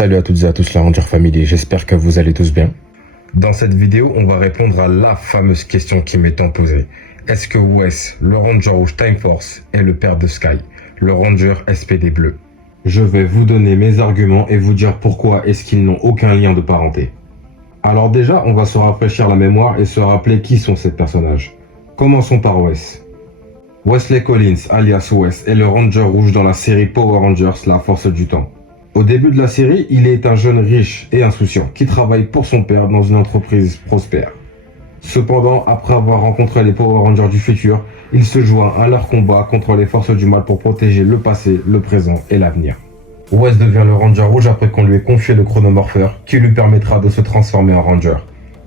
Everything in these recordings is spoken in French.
Salut à toutes et à tous la Ranger Family, j'espère que vous allez tous bien. Dans cette vidéo, on va répondre à la fameuse question qui m'est tant posée. Est-ce que Wes, le Ranger rouge Time Force, est le père de Sky, le Ranger SPD bleu? Je vais vous donner mes arguments et vous dire pourquoi est-ce qu'ils n'ont aucun lien de parenté. Alors déjà, on va se rafraîchir la mémoire et se rappeler qui sont ces personnages. Commençons par Wes. Wesley Collins, alias Wes, est le Ranger rouge dans la série Power Rangers, la force du temps. Au début de la série, il est un jeune riche et insouciant qui travaille pour son père dans une entreprise prospère. Cependant, après avoir rencontré les Power Rangers du futur, il se joint à leur combat contre les forces du mal pour protéger le passé, le présent et l'avenir. Wes devient le Ranger rouge après qu'on lui ait confié le chronomorpheur qui lui permettra de se transformer en Ranger.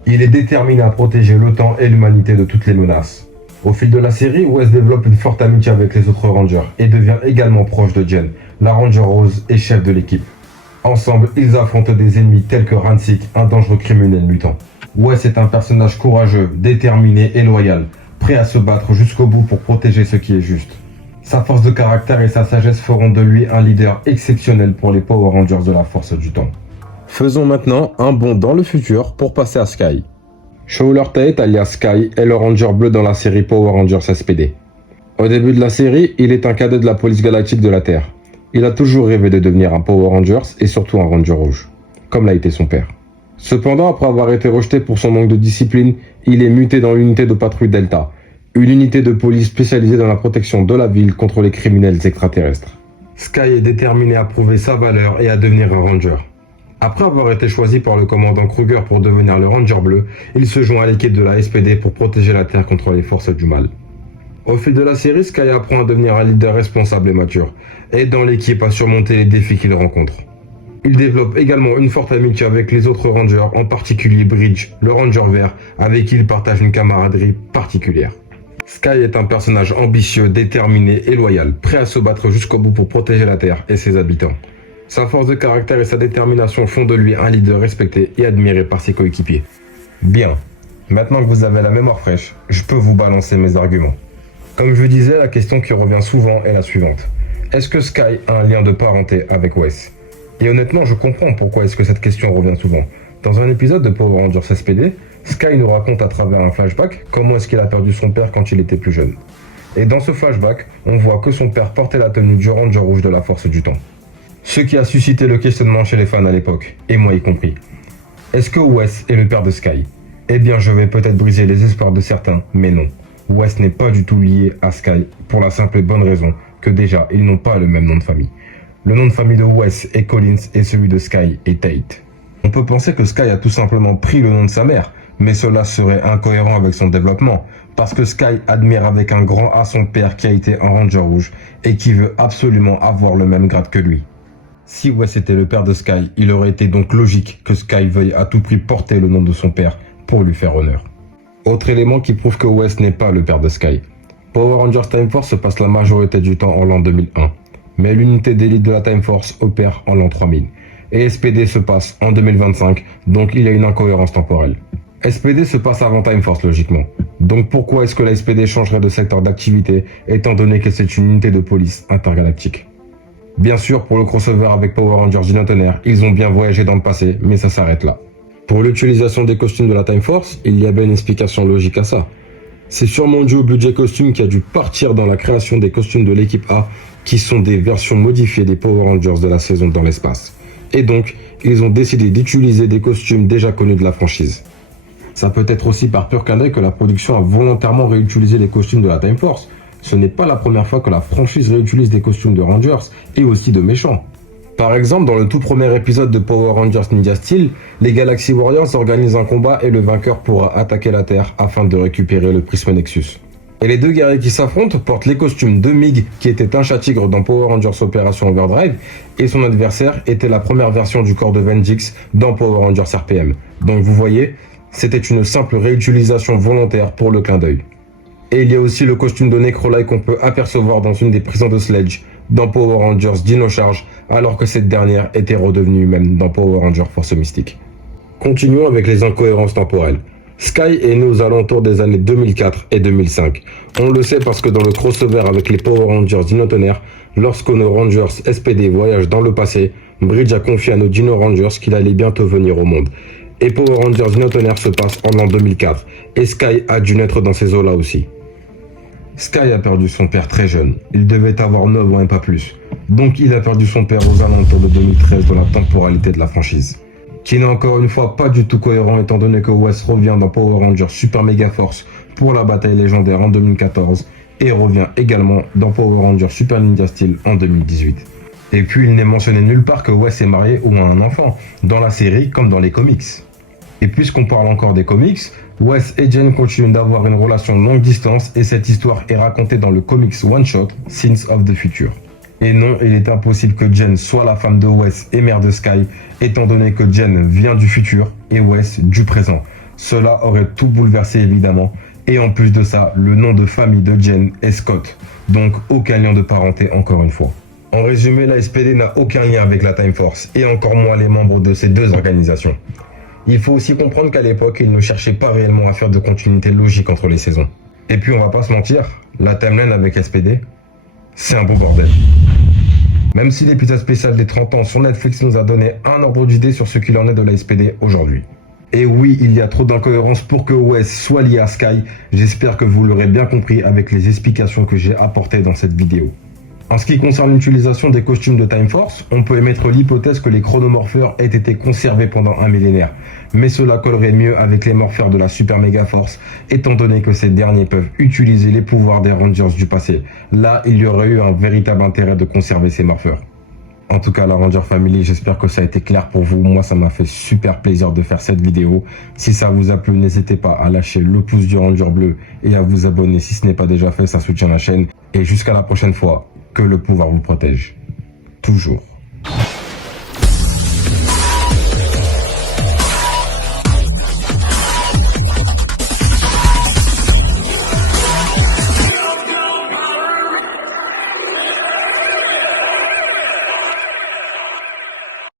Il est déterminé à protéger le temps et l'humanité de toutes les menaces. Au fil de la série, Wes développe une forte amitié avec les autres Rangers et devient également proche de Jen, la Ranger rose et chef de l'équipe. Ensemble, ils affrontent des ennemis tels que Ransik, un dangereux criminel mutant. Wes est un personnage courageux, déterminé et loyal, prêt à se battre jusqu'au bout pour protéger ce qui est juste. Sa force de caractère et sa sagesse feront de lui un leader exceptionnel pour les Power Rangers de la force du temps. Faisons maintenant un bond dans le futur pour passer à Sky. Shaoler Tate, alias Sky, est le Ranger bleu dans la série Power Rangers SPD. Au début de la série, il est un cadet de la police galactique de la Terre. Il a toujours rêvé de devenir un Power Rangers et surtout un Ranger rouge, comme l'a été son père. Cependant, après avoir été rejeté pour son manque de discipline, il est muté dans l'unité de patrouille Delta, une unité de police spécialisée dans la protection de la ville contre les criminels extraterrestres. Sky est déterminé à prouver sa valeur et à devenir un Ranger. Après avoir été choisi par le commandant Kruger pour devenir le Ranger bleu, il se joint à l'équipe de la SPD pour protéger la Terre contre les forces du mal. Au fil de la série, Sky apprend à devenir un leader responsable et mature, aidant l'équipe à surmonter les défis qu'il rencontre. Il développe également une forte amitié avec les autres Rangers, en particulier Bridge, le Ranger vert, avec qui il partage une camaraderie particulière. Sky est un personnage ambitieux, déterminé et loyal, prêt à se battre jusqu'au bout pour protéger la Terre et ses habitants. Sa force de caractère et sa détermination font de lui un leader respecté et admiré par ses coéquipiers. Bien, maintenant que vous avez la mémoire fraîche, je peux vous balancer mes arguments. Comme je disais, la question qui revient souvent est la suivante. Est-ce que Sky a un lien de parenté avec Wes? Et honnêtement, je comprends pourquoi est-ce que cette question revient souvent. Dans un épisode de Power Rangers SPD, Sky nous raconte à travers un flashback comment est-ce qu'il a perdu son père quand il était plus jeune. Et dans ce flashback, on voit que son père portait la tenue du Ranger rouge de la force du temps. Ce qui a suscité le questionnement chez les fans à l'époque, et moi y compris. Est-ce que Wes est le père de Sky? Eh bien, je vais peut-être briser les espoirs de certains, mais non. Wes n'est pas du tout lié à Sky, pour la simple et bonne raison que déjà, ils n'ont pas le même nom de famille. Le nom de famille de Wes est Collins et celui de Sky est Tate. On peut penser que Sky a tout simplement pris le nom de sa mère, mais cela serait incohérent avec son développement, parce que Sky admire avec un grand A son père qui a été un Ranger rouge et qui veut absolument avoir le même grade que lui. Si Wes était le père de Sky, il aurait été donc logique que Sky veuille à tout prix porter le nom de son père pour lui faire honneur. Autre élément qui prouve que Wes n'est pas le père de Sky. Power Rangers Time Force se passe la majorité du temps en l'an 2001, mais l'unité d'élite de la Time Force opère en l'an 3000. Et SPD se passe en 2025, donc il y a une incohérence temporelle. SPD se passe avant Time Force logiquement. Donc pourquoi est-ce que la SPD changerait de secteur d'activité étant donné que c'est une unité de police intergalactique? Bien sûr, pour le crossover avec Power Rangers Dino Tonnerre, ils ont bien voyagé dans le passé, mais ça s'arrête là. Pour l'utilisation des costumes de la Time Force, il y a bien une explication logique à ça. C'est sûrement dû au budget costume qui a dû partir dans la création des costumes de l'équipe A, qui sont des versions modifiées des Power Rangers de la saison dans l'espace. Et donc, ils ont décidé d'utiliser des costumes déjà connus de la franchise. Ça peut être aussi par pur clin d'œil que la production a volontairement réutilisé les costumes de la Time Force. Ce n'est pas la première fois que la franchise réutilise des costumes de Rangers et aussi de méchants. Par exemple, dans le tout premier épisode de Power Rangers Ninja Steel, les Galaxy Warriors organisent un combat et le vainqueur pourra attaquer la Terre afin de récupérer le Prisme Nexus. Et les deux guerriers qui s'affrontent portent les costumes de Mig, qui était un chat-tigre dans Power Rangers Opération Overdrive, et son adversaire était la première version du corps de Venjix dans Power Rangers RPM. Donc vous voyez, c'était une simple réutilisation volontaire pour le clin d'œil. Et il y a aussi le costume de Necrolite qu'on peut apercevoir dans une des prisons de Sledge dans Power Rangers Dino Charge, alors que cette dernière était redevenue humaine dans Power Rangers Force Mystique. Continuons avec les incohérences temporelles. Sky est né aux alentours des années 2004 et 2005. On le sait parce que dans le crossover avec les Power Rangers Dino Tonnerre, lorsque nos Rangers SPD voyagent dans le passé, Bridge a confié à nos Dino Rangers qu'il allait bientôt venir au monde. Et Power Rangers Dino Tonnerre se passe en l'an 2004, et Sky a dû naître dans ces eaux-là aussi. Sky a perdu son père très jeune, il devait avoir 9 ans et pas plus. Donc il a perdu son père aux alentours de 2013 dans la temporalité de la franchise. Qui n'est encore une fois pas du tout cohérent étant donné que Wes revient dans Power Rangers Super Mega Force pour la bataille légendaire en 2014 et revient également dans Power Rangers Super Ninja Steel en 2018. Et puis il n'est mentionné nulle part que Wes est marié ou a un enfant, dans la série comme dans les comics. Et puisqu'on parle encore des comics, Wes et Jen continuent d'avoir une relation longue distance et cette histoire est racontée dans le comics one-shot Sins of the Future. Et non, il est impossible que Jen soit la femme de Wes et mère de Sky, étant donné que Jen vient du futur et Wes du présent. Cela aurait tout bouleversé évidemment. Et en plus de ça, le nom de famille de Jen est Scott, donc aucun lien de parenté encore une fois. En résumé, la SPD n'a aucun lien avec la Time Force, et encore moins les membres de ces deux organisations. Il faut aussi comprendre qu'à l'époque, ils ne cherchaient pas réellement à faire de continuité logique entre les saisons. Et puis on va pas se mentir, la timeline avec SPD, c'est un peu bordel. Même si l'épisode spécial des 30 ans sur Netflix nous a donné un ordre d'idée sur ce qu'il en est de la SPD aujourd'hui. Et oui, il y a trop d'incohérences pour que Wes soit lié à Sky, j'espère que vous l'aurez bien compris avec les explications que j'ai apportées dans cette vidéo. En ce qui concerne l'utilisation des costumes de Time Force, on peut émettre l'hypothèse que les chronomorpheurs aient été conservés pendant un millénaire. Mais cela collerait mieux avec les morpheurs de la Super Mega Force, étant donné que ces derniers peuvent utiliser les pouvoirs des Rangers du passé. Là, il y aurait eu un véritable intérêt de conserver ces morpheurs. En tout cas, la Ranger Family, j'espère que ça a été clair pour vous. Moi, ça m'a fait super plaisir de faire cette vidéo. Si ça vous a plu, n'hésitez pas à lâcher le pouce du Ranger bleu et à vous abonner si ce n'est pas déjà fait, ça soutient la chaîne. Et jusqu'à la prochaine fois, que le pouvoir vous protège. Toujours.